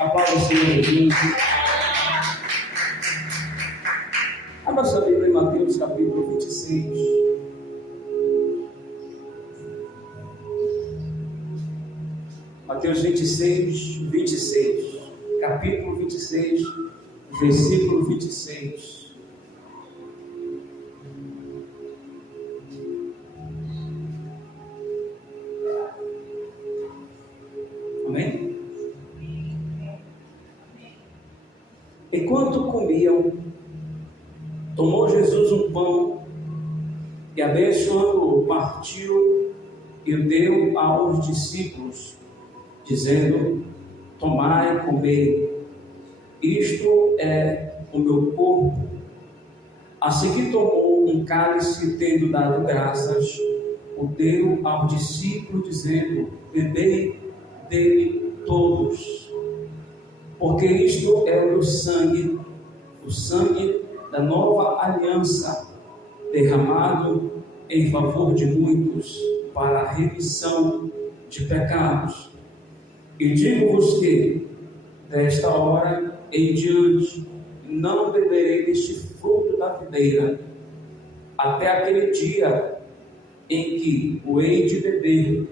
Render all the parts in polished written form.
A palavra do Senhor Jesus. Abra sua Bíblia em Mateus capítulo 26. Mateus 26. Capítulo 26, versículo 26. Amém? Enquanto comiam, tomou Jesus um pão e, abençoando-o, partiu e o deu aos discípulos, dizendo: tomai e comei, isto é o meu corpo. A seguir tomou um cálice, tendo dado graças, o deu aos discípulos, dizendo: bebei dele todos, porque isto é o meu sangue, o sangue da nova aliança, derramado em favor de muitos para a remissão de pecados. E digo-vos que, desta hora em diante, não beberei deste fruto da videira, até aquele dia em que o hei de beber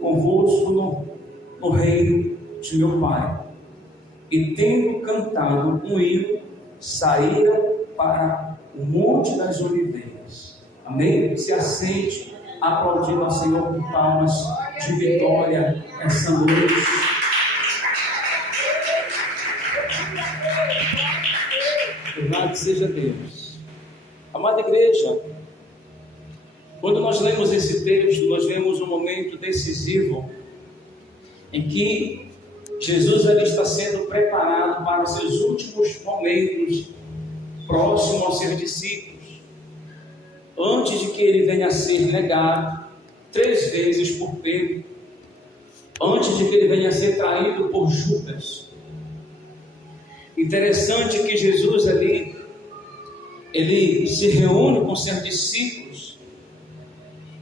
convosco no reino de meu Pai. E tendo cantado um hino, saíram para o Monte das Oliveiras. Amém? Se assente, aplaudindo ao Senhor com palmas de vitória essa noite. Louvado seja Deus. Amada igreja, quando nós lemos esse texto, nós vemos um momento decisivo em que Jesus ali está sendo preparado para os seus últimos momentos próximo aos seus discípulos, antes de que ele venha a ser negado 3 vezes por Pedro, antes de que ele venha a ser traído por Judas. Interessante que Jesus ali, ele se reúne com seus discípulos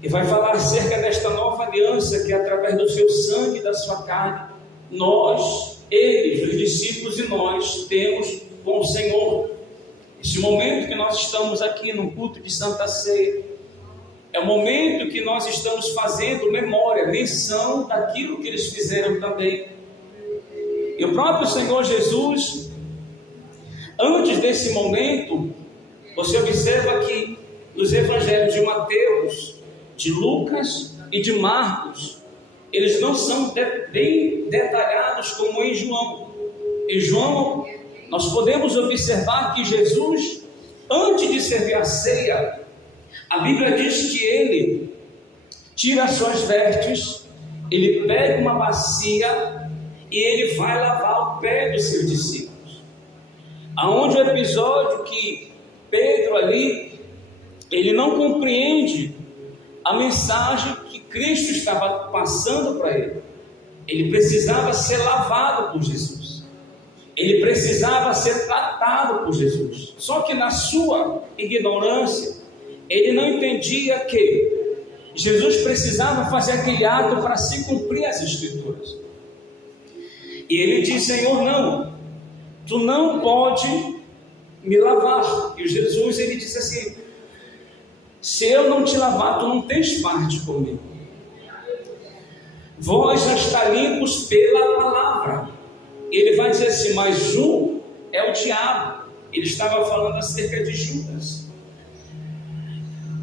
e vai falar acerca desta nova aliança que, através do seu sangue e da sua carne, nós, eles, os discípulos e nós, temos com o Senhor. Este momento que nós estamos aqui no culto de Santa Ceia é o momento que nós estamos fazendo memória, menção daquilo que eles fizeram também. E o próprio Senhor Jesus, antes desse momento, você observa que nos evangelhos de Mateus, de Lucas e de Marcos, eles não são bem detalhados como em João. Em João, nós podemos observar que Jesus, antes de servir a ceia, a Bíblia diz que ele tira as suas vestes, ele pega uma bacia e ele vai lavar o pé dos seus discípulos. Aonde o episódio que Pedro ali, ele não compreende a mensagem que Cristo estava passando para ele. Ele precisava ser lavado por Jesus. Ele precisava ser tratado por Jesus. Só que na sua ignorância, ele não entendia que Jesus precisava fazer aquele ato para se cumprir as Escrituras. E ele diz: Senhor, não, tu não pode me lavar. E Jesus, ele disse assim: se eu não te lavar, tu não tens parte comigo. Vós já está limpos pela palavra. Ele vai dizer assim: mas um é o diabo. Ele estava falando acerca de Judas.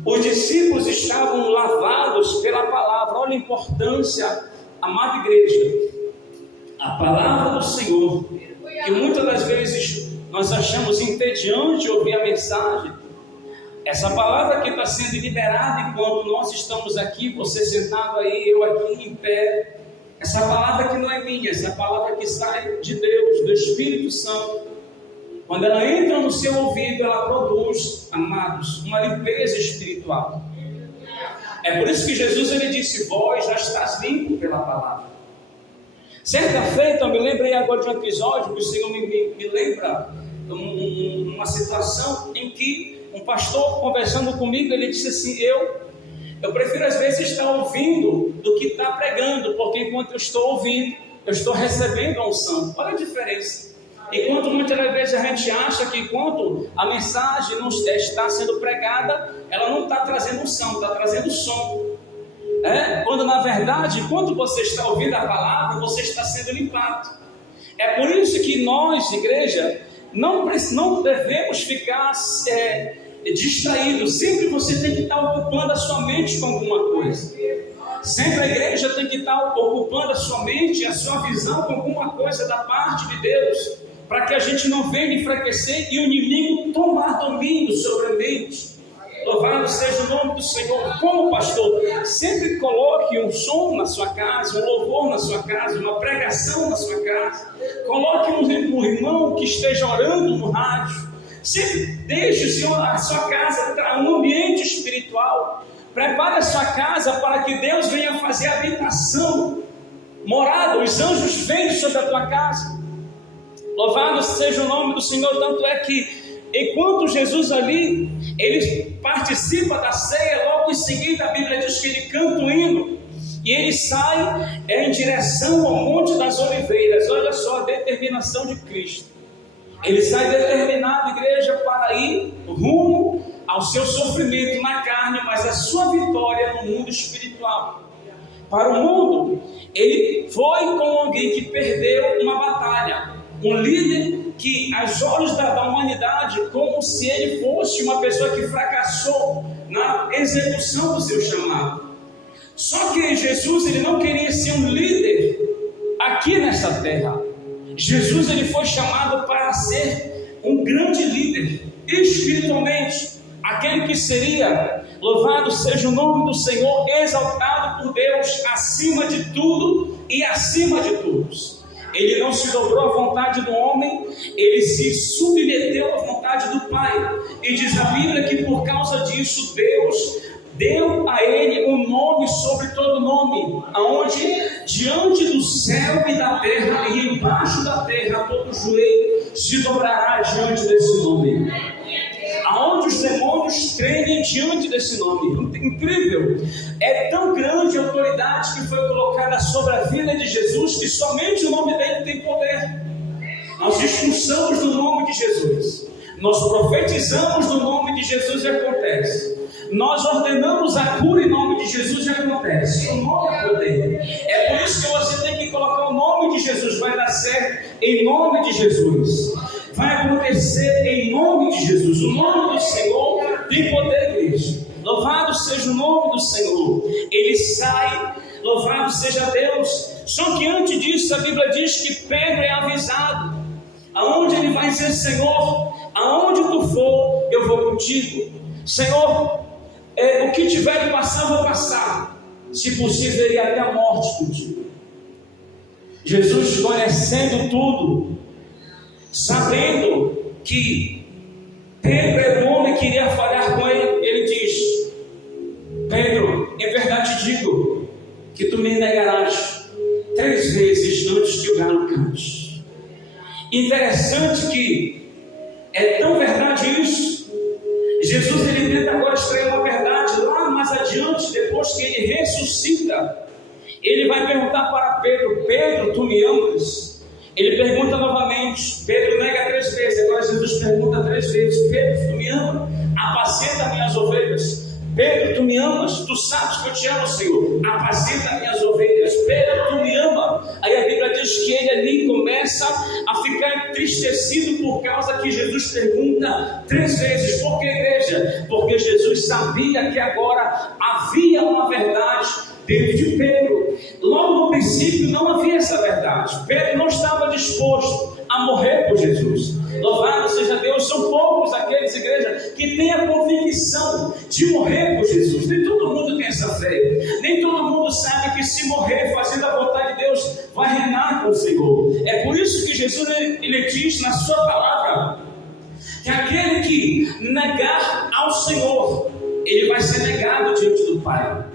Os discípulos estavam lavados pela palavra. Olha a importância, amada igreja. A palavra do Senhor, que muitas das vezes nós achamos entediante ouvir a mensagem. Essa palavra que está sendo liberada enquanto nós estamos aqui, você sentado aí, eu aqui em pé. Essa palavra que não é minha, essa palavra que sai de Deus, do Espírito Santo. Quando ela entra no seu ouvido, ela produz, amados, uma limpeza espiritual. É por isso que Jesus, ele disse: vós já estás limpo pela palavra. Certa feita, eu me lembrei agora de um episódio que o Senhor me lembra, uma situação em que um pastor conversando comigo, ele disse assim: eu prefiro às vezes estar ouvindo do que estar pregando, porque enquanto eu estou ouvindo, eu estou recebendo a unção. Olha a diferença. Enquanto muitas vezes a gente acha que enquanto a mensagem não está sendo pregada, ela não está trazendo unção, está trazendo som. Quando na verdade, enquanto você está ouvindo a palavra, você está sendo limpado. É por isso que nós, igreja, não devemos ficar distraídos. Sempre você tem que estar ocupando a sua mente com alguma coisa. Sempre a igreja tem que estar ocupando a sua mente e a sua visão com alguma coisa da parte de Deus, para que a gente não venha enfraquecer e o inimigo tomar domínio sobre a mente. Louvado seja o nome do Senhor. Como pastor, sempre coloque um som na sua casa, um louvor na sua casa, uma pregação na sua casa. Coloque um irmão que esteja orando no rádio. Sempre deixe a sua casa um ambiente espiritual. Prepare a sua casa para que Deus venha fazer habitação, morada. Os anjos vêm sobre a tua casa. Louvado seja o nome do Senhor. Tanto é que enquanto Jesus ali, ele participa da ceia, logo em seguida a Bíblia diz que ele canta um hino, e ele sai em direção ao Monte das Oliveiras. Olha só a determinação de Cristo. Ele sai determinado, igreja, para ir rumo ao seu sofrimento na carne, mas a sua vitória no mundo espiritual. Para o mundo, ele foi com alguém que perdeu uma batalha, um líder que, aos olhos da humanidade, como se ele fosse uma pessoa que fracassou na execução do seu chamado. Só que Jesus, ele não queria ser um líder aqui nessa terra. Jesus, ele foi chamado para ser um grande líder espiritualmente, aquele que seria, louvado seja o nome do Senhor, exaltado por Deus acima de tudo e acima de todos. Ele não se dobrou à vontade do homem, ele se submeteu à vontade do Pai. E diz a Bíblia que por causa disso Deus deu a ele um nome sobre todo nome, aonde diante do céu e da terra e embaixo da terra todo joelho se dobrará diante desse nome. Aonde os demônios tremem diante desse nome. Incrível. É tão grande a autoridade que foi colocada sobre a vida de Jesus, que somente o nome dele tem poder. Nós expulsamos no nome de Jesus, nós profetizamos no nome de Jesus e acontece. Nós ordenamos a cura em nome de Jesus e acontece. O nome é poder. É por isso que você tem que colocar o nome de Jesus. Vai dar certo em nome de Jesus. Vai acontecer em nome de Jesus. O nome do Senhor tem poder, igreja. Louvado seja o nome do Senhor. Ele sai, louvado seja Deus. Só que antes disso a Bíblia diz que Pedro é avisado. Aonde ele vai dizer: Senhor, aonde tu for, eu vou contigo. Senhor, o que tiver de passar, eu vou passar. Se possível, iria até a morte contigo. Jesus, conhecendo tudo, sabendo que Pedro era o homem que iria falhar com ele, ele diz: Pedro, em verdade te digo que tu me negarás 3 vezes antes que o galo cante. Interessante que é tão verdade isso. Jesus, ele tenta agora extrair uma verdade lá mais adiante, depois que ele ressuscita. Ele vai perguntar para Pedro: Pedro, tu me amas? Ele pergunta novamente. Pedro nega 3 vezes. Agora Jesus pergunta 3 vezes: Pedro, tu me amas? Apacenta minhas ovelhas. Pedro, tu me amas? Tu sabes que eu te amo, Senhor. Apacenta minhas ovelhas. Pedro, tu me amas? Aí a Bíblia diz que ele ali começa a ficar entristecido por causa que Jesus pergunta 3 vezes. Por que, igreja? Porque Jesus sabia que agora havia uma verdade dentro de Pedro. Logo no princípio não havia essa verdade. Pedro não estava disposto a morrer por Jesus. Louvado seja Deus. São poucos aqueles, igreja, que têm a convicção de morrer por Jesus. Nem todo mundo tem essa fé. Nem todo mundo sabe que se morrer fazendo a vontade de Deus, vai reinar com o Senhor. É por isso que Jesus ele diz na sua palavra que aquele que negar ao Senhor, ele vai ser negado diante do Pai.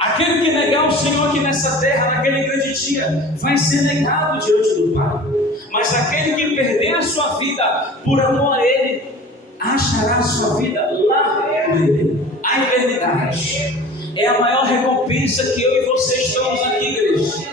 Aquele que negar o Senhor aqui nessa terra, naquele grande dia, vai ser negado diante do Pai. Mas aquele que perder a sua vida por amor a Ele, achará a sua vida lá com Ele, a eternidade. É a maior recompensa que eu e você estamos aqui, igreja.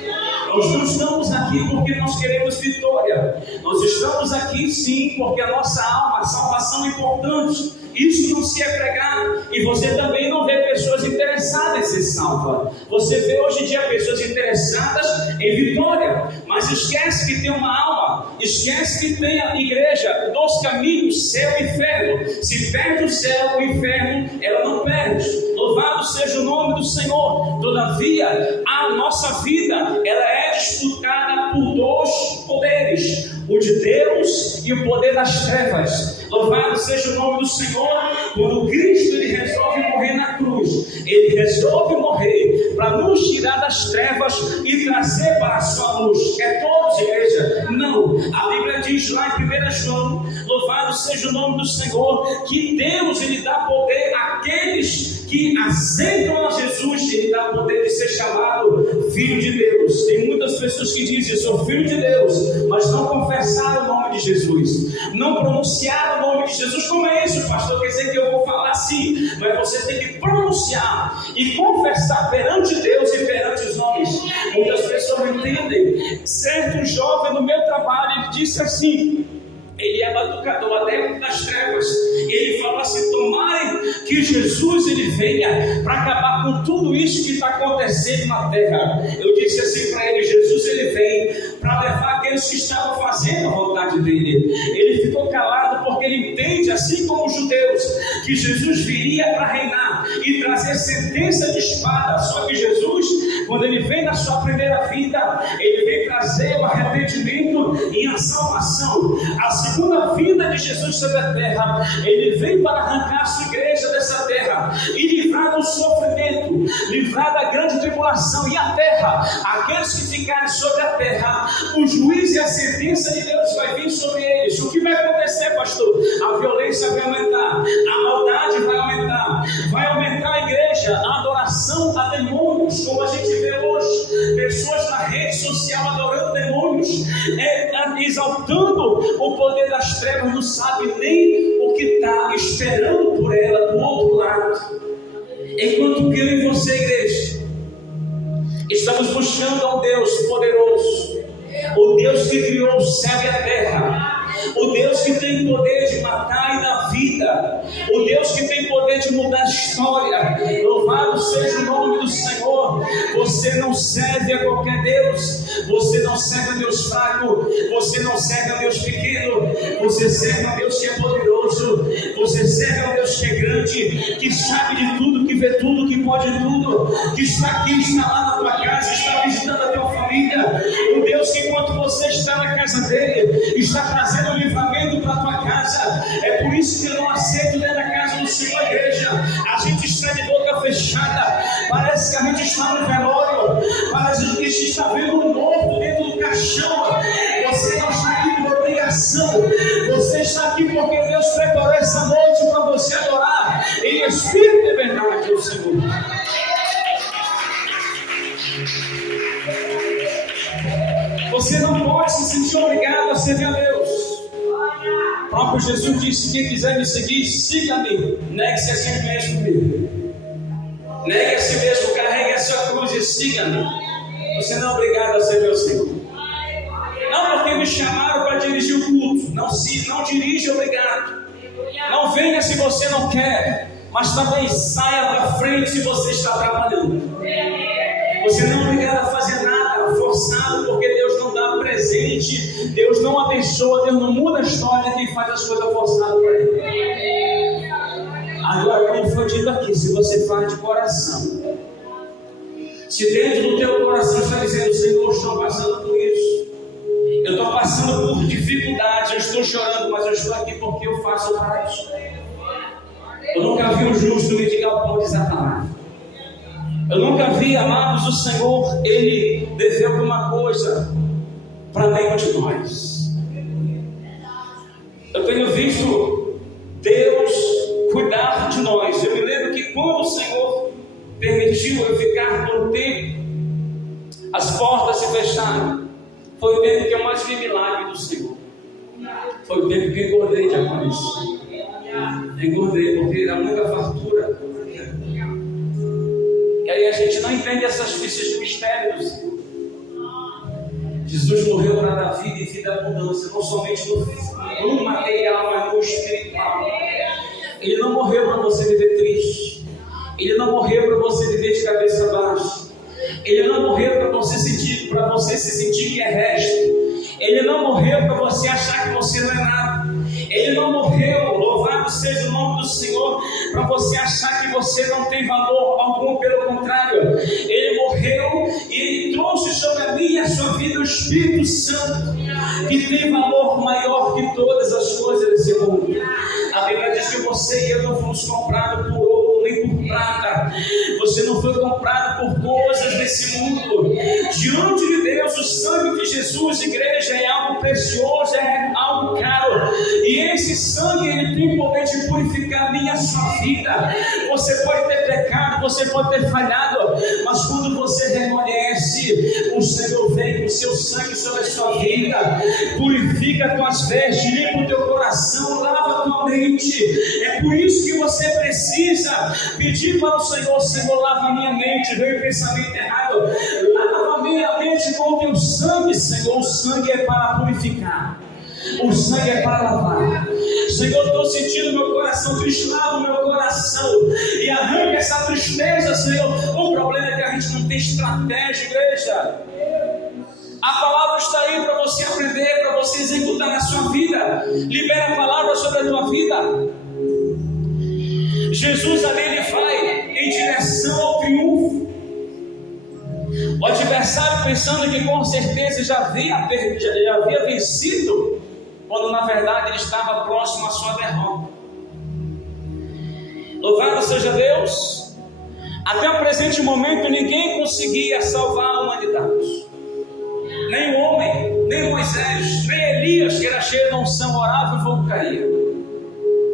Nós não estamos aqui porque nós queremos vitória. Nós estamos aqui sim porque a nossa alma, a salvação é importante. Isso não se é pregado. E você também não vê pessoas interessadas em ser salva. Você vê hoje em dia pessoas interessadas em vitória, mas esquece que tem uma alma. Esquece que tem a igreja dos caminhos, céu e inferno. Se perde o céu, o inferno, ela não perde. Louvado seja o nome do Senhor. Todavia, a nossa vida, ela é disputada por dois poderes: o de Deus e o poder das trevas. Louvado seja o nome do Senhor. Quando Cristo ele resolve morrer na cruz, ele resolve morrer para nos tirar das trevas e trazer para a sua luz. Quer todos, igreja? Não. A Bíblia diz lá em 1 João, louvado seja o nome do Senhor, que Deus ele dá poder àqueles que aceitam a Jesus. Ele dá poder de ser chamado filho de Deus. Tem muitas pessoas que dizem: eu sou filho de Deus, mas não confessaram o nome de Jesus, não pronunciaram o nome de Jesus. Como é isso, pastor? Quer dizer que eu vou falar assim? Mas você tem que pronunciar e confessar perante Deus e perante os homens. Muitas pessoas não entendem. Certo jovem no meu trabalho, ele disse assim, ele é batucador, adepto das trevas. Ele falou assim: tomarem que Jesus ele venha para acabar com tudo isso que está acontecendo na terra. Eu disse assim para ele: Jesus ele vem para levar aqueles que estavam fazendo a vontade dele. Ele ficou calado porque ele entende, assim como os judeus, que Jesus viria para reinar e trazer sentença de espada. Só que Jesus, quando ele vem na sua primeira vida, ele vem trazer o arrependimento e a salvação. A segunda vinda de Jesus sobre a terra, ele vem para arrancar a sua igreja dessa terra e livrar do sofrimento, livrar da grande tribulação. E a terra, aqueles que ficarem sobre a terra, o juiz e a sentença de Deus vai vir sobre eles. O que vai acontecer, pastor? A violência vai aumentar, a maldade vai aumentar a igreja, a adoração a demônios, como a gente vê hoje, pessoas na rede social adorando demônios, exaltando o poder das trevas, não sabe nem o que está esperando por ela do outro lado. Enquanto que eu e você, igreja, estamos buscando a um Deus poderoso, o Deus que criou o céu e a terra, o Deus que tem poder de matar e dar vida, o Deus que tem poder de mudar a história. Louvado seja o nome do Senhor. Você não serve a qualquer Deus, você não serve a Deus fraco, você não serve a Deus pequeno, você serve a Deus que é poderoso, você serve a Deus que é grande, que sabe de tudo, que vê tudo, que pode tudo, que está aqui, está lá na tua casa, está visitando a tua família. O Deus que, enquanto você está na casa dele, está trazendo livramento para a tua casa. É por isso que eu não aceito dentro da casa do Senhor, igreja. A gente está de boca fechada, parece que a gente está no velório, parece que a gente está vendo um morto dentro do caixão. Você não está aqui por obrigação, você está aqui porque Deus preparou essa noite para você adorar em espírito e verdade ao Senhor. Você não pode se sentir obrigado a servir a Deus. O próprio Jesus disse: quem quiser me seguir, siga-me. Negue-se a si mesmo. Negue a si mesmo, carregue a sua cruz e siga-me. Você não é obrigado a servir o Senhor. Não porque me chamaram para dirigir o culto. Não dirige obrigado. Não venha se você não quer, mas também saia da frente se você está trabalhando. Você não é obrigado a fazer nada forçado, porque Deus não dá presente, Deus não abençoa, Deus não muda a história quem faz as coisas forçadas para Ele. Agora, como foi dito aqui, se você faz de coração, se dentro do teu coração está dizendo: Senhor, eu estou passando por isso, eu estou passando por dificuldades, eu estou chorando, mas eu estou aqui porque eu faço para isso. Eu nunca vi um justo mendigar o pão, diz a palavra. Eu nunca vi, amados, o Senhor, Ele deveu alguma coisa para nenhum de nós. Eu tenho visto Deus cuidar de nós. Eu me lembro que quando o Senhor permitiu eu ficar por um tempo, as portas se fecharam. Foi o tempo que eu mais vi milagre do Senhor. Foi o tempo que engordei de amores. Engordei porque era muita fartura. E aí a gente não entende essas fichas de mistério do Senhor. Jesus morreu para dar vida e vida abundância, não somente no material, mas no espiritual. Ele não morreu para você viver triste. Ele não morreu para você viver de cabeça baixa. Ele não morreu para você se sentir que é resto. Ele não morreu para você achar que você não é nada. Ele não morreu, louvado seja o nome do Senhor, para você achar que você não tem valor algum. Pelo contrário, Ele morreu e Ele trouxe sobre a minha e a sua vida o Espírito Santo, que tem valor maior que todas as coisas desse mundo. A Bíblia diz que você e eu não fomos comprados por ouro nem por prata. Você não foi comprado por coisas desse mundo. Diante de Deus, o sangue de Jesus, igreja, é algo precioso, é algo caro. E esse sangue, ele tem o poder de purificar a minha e a sua vida. Você pode ter pecado, você pode ter falhado, mas quando você reconhece, o Senhor vem com o seu sangue sobre a sua vida, purifica as tuas vestes, limpa o teu coração, lava a tua mente. É por isso que você precisa pedir para o Senhor: Senhor, lava a minha mente, veio pensamento errado, lava a minha mente com o teu sangue, Senhor. O sangue é para purificar, o sangue é para lavar. Senhor, estou sentindo meu coração triste, lava o meu coração e arranca essa tristeza, Senhor. O problema é que a gente não tem estratégia, igreja. A palavra está aí para você aprender, para você executar na sua vida. Libera a palavra sobre a tua vida. Jesus ali, ele vai em direção ao triunfo. O adversário, pensando que com certeza já havia vencido, quando na verdade ele estava próximo à sua derrota. Louvado seja Deus. Até o presente momento ninguém conseguia salvar a humanidade. Nem o homem, nem Moisés, nem Elias, que era cheio de unção, orava e o fogo caía.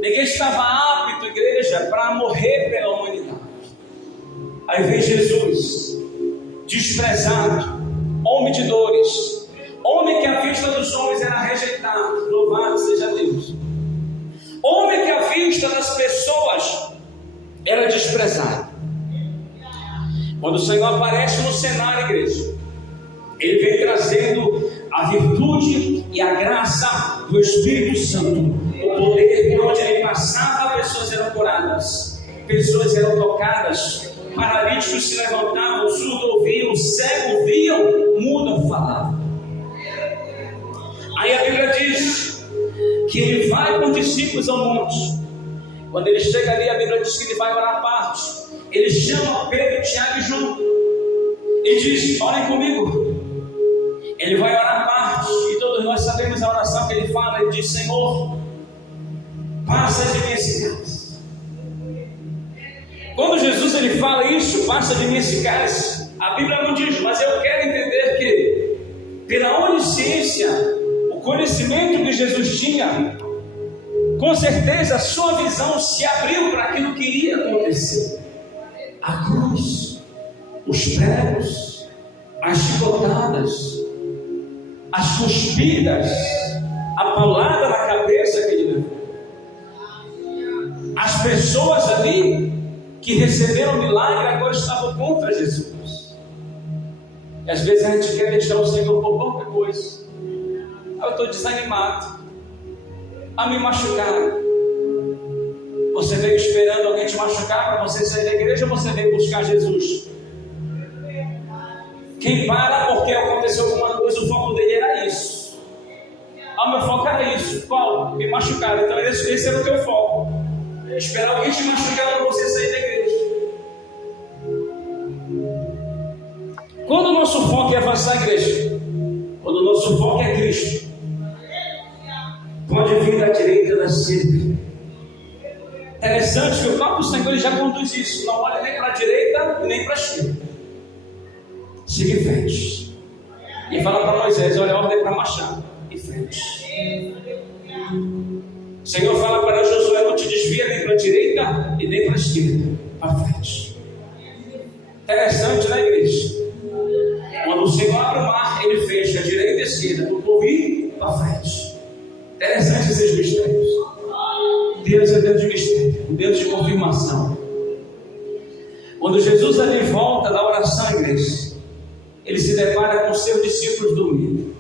Ninguém estava apto, igreja, para morrer pela humanidade. Aí vem Jesus, desprezado, homem de dores, homem que à vista dos homens era rejeitado. Louvado seja Deus. Homem que à vista das pessoas era desprezado. Quando o Senhor aparece no cenário, igreja, Ele vem trazendo a virtude e a graça do Espírito Santo. O poder por onde Ele passava, pessoas eram curadas, pessoas eram tocadas, paralíticos se levantavam, surdo ouviam, cego viam, mudo falavam. Aí a Bíblia diz que Ele vai com os discípulos ao monte. Quando Ele chega ali, a Bíblia diz que Ele vai orar à parte. Ele chama Pedro, Tiago e João e diz: orem comigo. Ele vai orar à parte, e todos nós sabemos a oração que ele fala. Ele diz: Senhor, passa de mim esse cálice. Quando Jesus ele fala isso, passa de mim esse cálice, a Bíblia não diz, mas eu quero entender que pela onisciência, o conhecimento que Jesus tinha, com certeza a sua visão se abriu para aquilo que iria acontecer. A cruz, os pregos, as chicotadas, as cuspidas, a paulada na cabeça que ele levou. As pessoas ali que receberam o milagre agora estavam contra Jesus. E às vezes a gente quer deixar o Senhor por qualquer coisa. Eu estou desanimado, a me machucar. Você veio esperando alguém te machucar para você sair da igreja, ou você veio buscar Jesus? Quem para porque aconteceu alguma coisa, o foco dele era isso. Meu foco era isso. Qual? Me machucar. Então esse era o teu foco. Esperar alguém te machucar para você sair da igreja. Quando o nosso foco é avançar a igreja, quando o nosso foco é Cristo, pode vir da direita da esquerda. Interessante que o próprio Senhor ele já conduz isso. Não olha nem para a direita nem para a esquerda. Siga em frente. E fala para Moisés: olha, a ordem para marchar em frente. O Senhor fala para Josué: não te desvia nem para a direita e nem para a esquerda, para frente. Interessante, né, igreja? Quando o Senhor abre o mar, ele fecha a direita e a esquerda, para o povo ir para frente. Interessante esses mistérios. Deus é Deus de mistério, Deus de confirmação. Quando Jesus ali volta da oração, igreja, ele se depara com seus discípulos dormindo.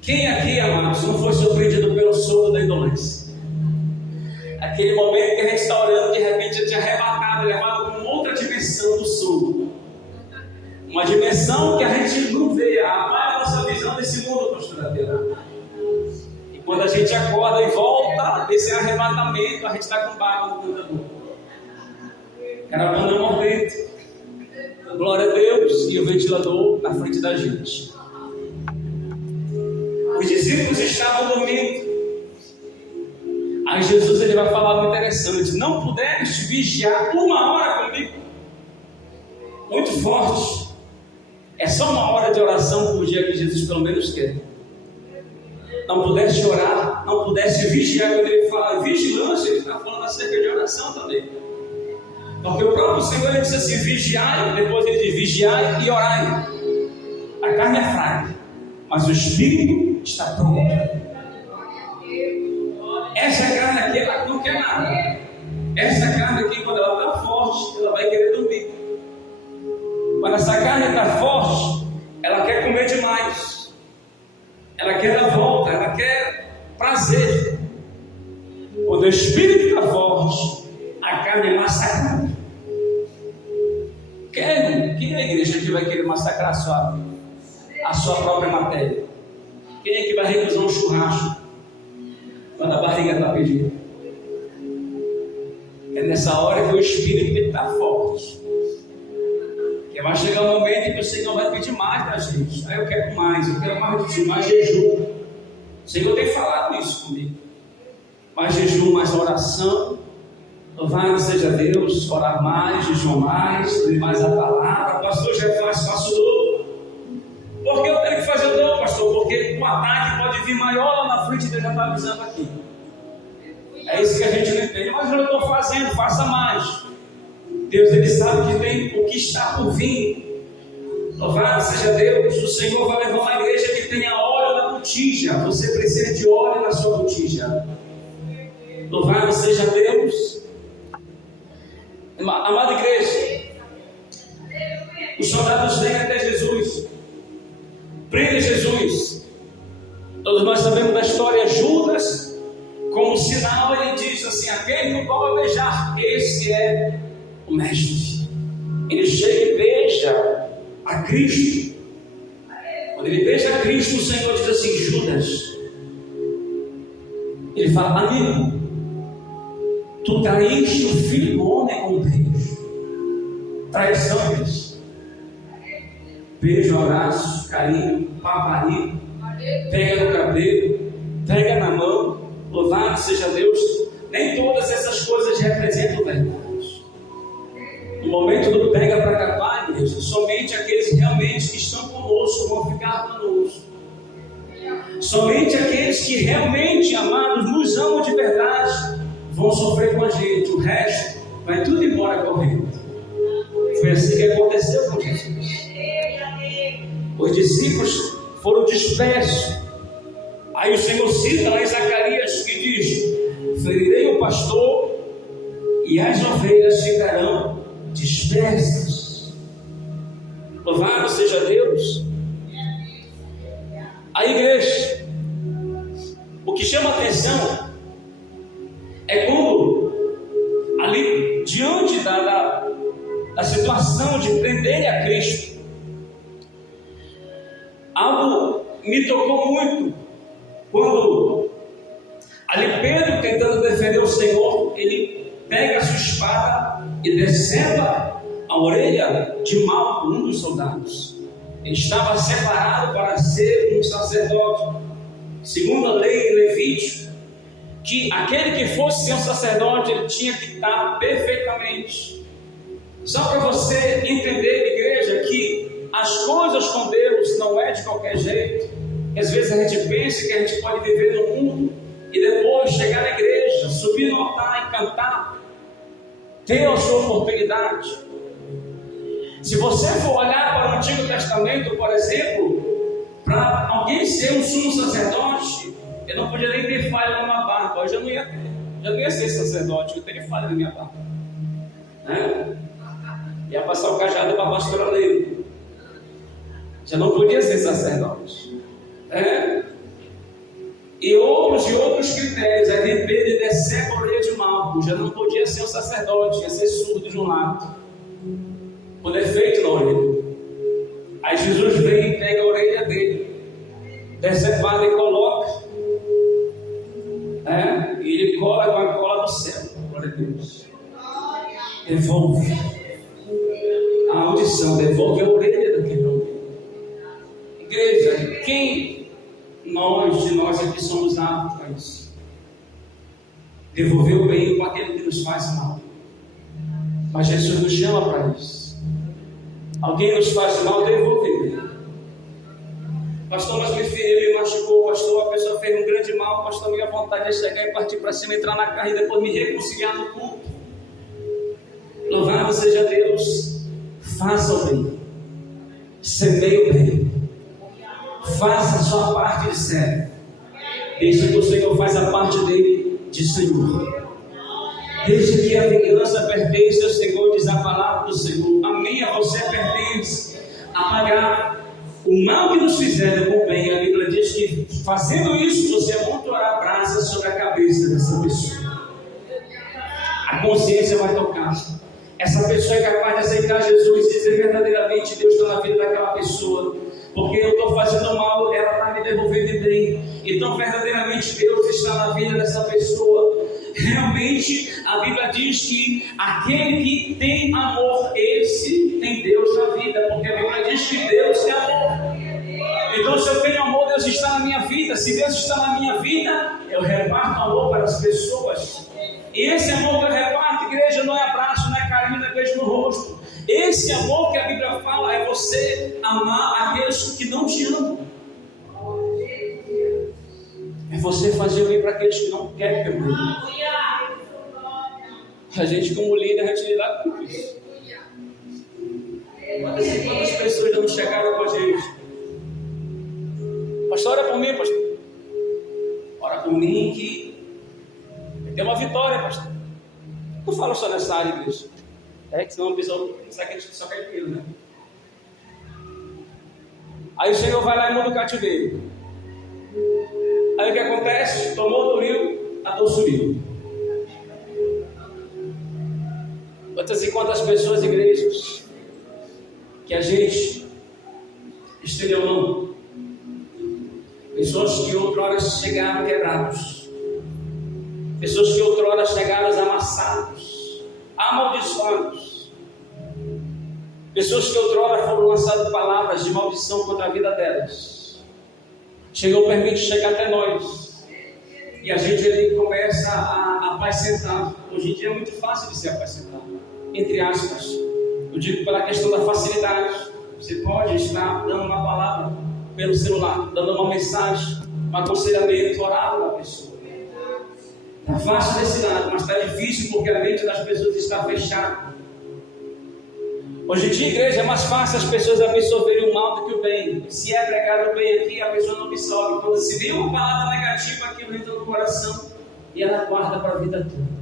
Quem aqui, amados, não foi surpreendido pelo sono da indolência? Aquele momento que a gente está orando, de repente a gente é arrebatado, levado para uma outra dimensão do sono. Uma dimensão que a gente não vê, apaga a nossa visão desse mundo, pastor Adela. E quando a gente acorda e volta desse arrebatamento, a gente está com barba no cantador. Caravana movente. Glória a Deus, e o ventilador na frente da gente. Os discípulos estavam dormindo. Aí Jesus ele vai falar algo interessante: não pudeste vigiar 1 hora comigo? Muito forte. É só 1 hora de oração por dia que Jesus pelo menos quer. Não pudeste orar, não pudeste vigiar. Quando ele fala vigilância, ele está falando acerca de oração também. Porque o próprio Senhor ele disse assim: vigiai, depois ele diz vigiai e orai. A carne é fraca, mas o espírito está pronto. Essa carne aqui, ela não quer nada. Essa carne aqui, quando ela está forte, ela vai querer dormir. Quando essa carne está forte, ela quer comer demais. Ela quer dar volta, ela quer prazer. Quando o espírito está forte, a carne é massacrada. Quem é a igreja que vai querer massacrar a sua própria matéria? Quem é que vai recusar um churrasco quando a barriga está pedindo? É nessa hora que o espírito está forte. Que vai chegar um momento em que o Senhor vai pedir mais da gente. Aí eu quero mais de ti, mais jejum. O Senhor tem falado isso comigo. Mais jejum, mais oração. Louvado seja Deus, orar mais, jejuar mais, ler mais a palavra. Pastor, já faço dobro. Por que eu tenho que fazer dobro, pastor? Porque o ataque pode vir maior lá na frente e Deus já está avisando aqui. É isso que a gente não entende. Mas eu estou fazendo, faça mais. Deus ele sabe que tem o que está por vir. Louvado seja Deus. O Senhor vai levar uma igreja que tenha óleo na botija. Você precisa de óleo na sua botija. Louvado seja Deus. Amada igreja, os soldados vêm até Jesus, prendem Jesus. Todos nós sabemos da história. Judas, como sinal, ele diz assim: aquele no qual eu beijar, esse é o mestre. Ele chega e beija a Cristo. Quando ele beija a Cristo, o Senhor diz assim: Judas, ele fala: amigo, tu traíste o filho do homem com um beijo. Traições. Beijo, abraço, carinho, paparinho, pega no cabelo, pega na mão. Louvado seja Deus. Nem todas essas coisas representam verdade. No momento do pega para capar, igreja, somente aqueles realmente que estão conosco vão ficar conosco. Somente aqueles que realmente, amados, nos amam de verdade vão sofrer com a gente. O resto vai tudo embora correndo. Foi assim que aconteceu com Jesus. Os discípulos foram dispersos. Aí o Senhor cita lá em Zacarias que diz: ferirei o pastor e as ovelhas ficarão dispersas. Louvado seja Deus. A igreja, o que chama a atenção é quando ali diante da situação de prenderem a Cristo, algo me tocou muito. Quando ali Pedro, tentando defender o Senhor, ele pega a sua espada e decepta a orelha de Malco, um dos soldados. Ele estava separado para ser um sacerdote, segundo a lei levítica, que aquele que fosse ser um sacerdote, ele tinha que estar perfeitamente. Só para você entender, igreja, que as coisas com Deus não é de qualquer jeito. Às vezes a gente pensa que a gente pode viver no mundo e depois chegar na igreja, subir no altar e cantar, ter a sua oportunidade. Se você for olhar para o Antigo Testamento, por exemplo, para alguém ser um sumo sacerdote, eu não podia nem ter falha numa barba. Eu já não ia ser sacerdote, eu teria falha na minha barba, né? Ia passar o cajado para a pastora Leila. Já não podia ser sacerdote. E outros critérios. Aí vem Pedro e decepa a orelha de Malco. Já não podia ser um sacerdote, ia ser surdo de um lado, com defeito na orelha. Aí Jesus vem e pega a orelha dele, decepada, e coloca, e ele cola com a cola do céu. Glória a Deus. Devolve a audição, devolve a orelha daquele homem. Igreja, quem de nós aqui somos aptos para isso? Devolver o bem com aquele que nos faz mal. Mas Jesus nos chama para isso. Alguém nos faz mal, devolver. Pastor, mas me feriu, me machucou. Pastor, a pessoa fez um grande mal. Pastor, minha vontade é chegar e partir para cima, entrar na carne e depois me reconciliar no culto. Louvado seja Deus. Faça o bem, semeie o bem, faça a sua parte de servo. Deixa que o Senhor faz a parte dele de Senhor. Deixa que a vingança pertence ao Senhor, diz a palavra do Senhor. A mim, a você pertence a pagar o mal que nos fizeram com o bem. A Bíblia diz que fazendo isso, você amontoará brasas sobre a cabeça dessa pessoa. A consciência vai tocar. Essa pessoa é capaz de aceitar Jesus e dizer verdadeiramente: Deus está na vida daquela pessoa, porque eu estou fazendo mal, ela está me devolvendo bem. Então verdadeiramente Deus está na vida dessa pessoa. Realmente a Bíblia diz que aquele que tem amor, esse tem Deus na vida, porque a Bíblia diz que Deus é amor. Então se eu tenho amor, Deus está na minha vida. Se Deus está na minha vida, eu reparto amor para as pessoas. E esse amor que eu reparto, igreja, não é abraço, não é carinho, não é beijo no rosto. Esse amor que a Bíblia fala é você amar aqueles que não te amam. É você fazer o bem para aqueles que não querem ter o bem. A gente, como líder, a gente lida com isso. Quantas pessoas não chegaram com a gente? Pastor, ora por mim, pastor. Ora por mim que tem uma vitória, pastor. Não falo só nessa área, igreja. Que senão a pessoa pensa que a gente só quer dinheiro, né? Aí o Senhor vai lá e muda o cativeiro. Aí o que acontece? Tomou do rio, a dor subiu. Quantas e quantas pessoas, igrejas, que a gente estendeu a mão. Pessoas que outrora chegaram quebrados. Pessoas que outrora chegaram amassados, amaldiçoados. Pessoas que outrora foram lançadas palavras de maldição contra a vida delas. Chegou, permite chegar até nós. E a gente ali começa a apacentar. Hoje em dia é muito fácil de ser apacentado. Entre aspas. Eu digo pela questão da facilidade. Você pode estar dando uma palavra pelo celular, dando uma mensagem, um aconselhamento, orar para a pessoa. Está fácil desse lado, mas está difícil porque a mente das pessoas está fechada. Hoje em dia, igreja, é mais fácil as pessoas absorverem o mal do que o bem. Se é pregado o bem aqui, a pessoa não absorve. Quando se vê uma palavra negativa, aquilo entra no coração e ela guarda para a vida toda.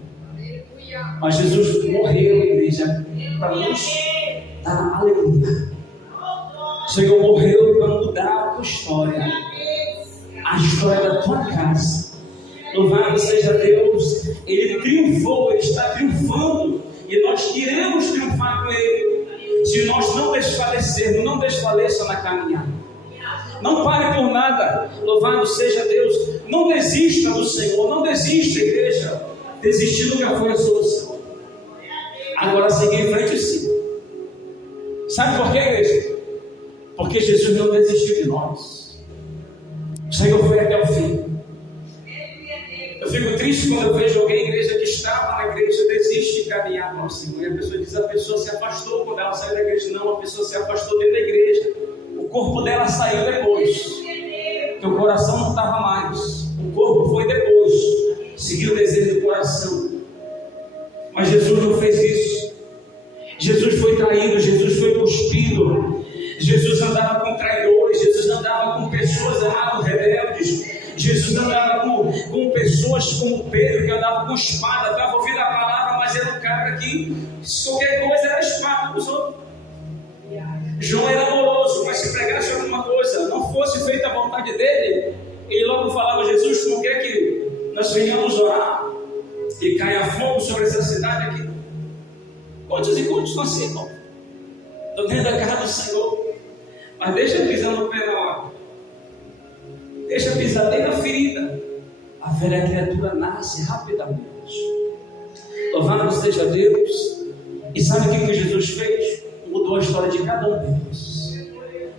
Mas Jesus morreu, igreja, para nos dar alegria. O Senhor morreu para mudar a tua história, a história da tua casa. Louvado seja Deus. Ele triunfou, Ele está triunfando, e nós queremos triunfar com Ele. Se nós não desfalecermos, não desfaleça na caminhada. Não pare por nada. Louvado seja Deus. Não desista do Senhor, não desista, igreja. Desistir nunca foi a solução. Agora seguir em frente sim. Sabe por quê, igreja? Porque Jesus não desistiu de nós. O Senhor foi até o fim. Eu fico triste quando eu vejo alguém, igreja, que estava na igreja, desiste de caminhar para o Senhor. E a pessoa diz: a pessoa se afastou quando ela saiu da igreja. Não, a pessoa se afastou dentro da igreja. O corpo dela saiu depois, porque o coração não estava mais. O corpo foi depois, seguiu o desejo do coração. Mas Jesus não fez isso. Jesus foi traído, Jesus foi cuspido. Jesus andava com traidores, Jesus andava com pessoas erradas, rebeldes. Jesus andava com pessoas como Pedro, que andava com espada, estava ouvindo a palavra, mas era um cara que qualquer coisa era espada para os outros. João era amoroso, mas se pregasse alguma feita a vontade dele, ele logo falava: Jesus, tu não quer que nós venhamos orar e caia fogo sobre essa cidade aqui? Quantos e quantos são assim, irmão? Estou dentro da casa do Senhor, mas deixa pisar no pé na hora, deixa pisar bem na ferida, a velha criatura nasce rapidamente. Louvado seja Deus. E sabe o que Jesus fez? Mudou a história de cada um deles.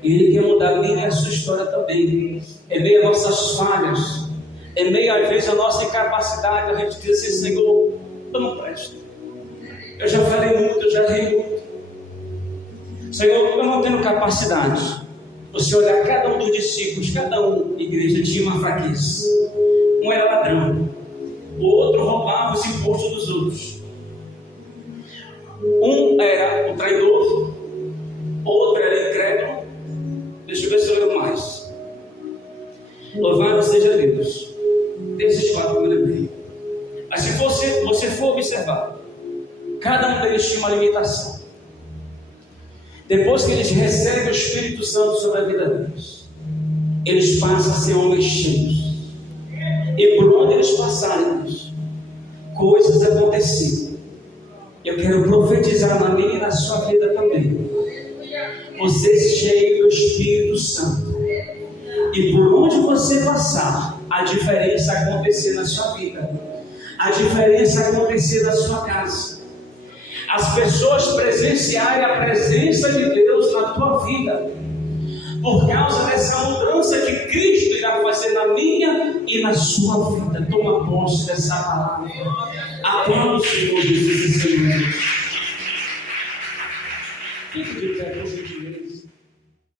E Ele quer mudar a minha e a sua história também. Em meio às nossas falhas, em meio às vezes à nossa incapacidade, a gente diz assim: Senhor, eu não presto, eu já falei muito, eu já errei muito, Senhor, eu não tenho capacidade. Você olhar cada um dos discípulos, cada um, igreja, tinha uma fraqueza. Um era ladrão, o outro roubava os impostos dos outros. Um era o traidor, o outro era incrédulo. Deixa eu ver se eu lembro mais. Louvado seja Deus. Desses quatro eu me lembrei. Mas se você for observar, cada um deles tinha uma limitação. Depois que eles recebem o Espírito Santo sobre a vida deles, eles passam a ser homens cheios. E por onde eles passarem, coisas aconteciam. Eu quero profetizar na minha e na sua vida também. Você cheio do Espírito Santo. E por onde você passar, a diferença acontecer na sua vida, a diferença acontecer na sua casa. As pessoas presenciarem a presença de Deus na tua vida, por causa dessa mudança que Cristo irá fazer na minha e na sua vida. Toma posse dessa palavra. Aplausos, Senhor Jesus.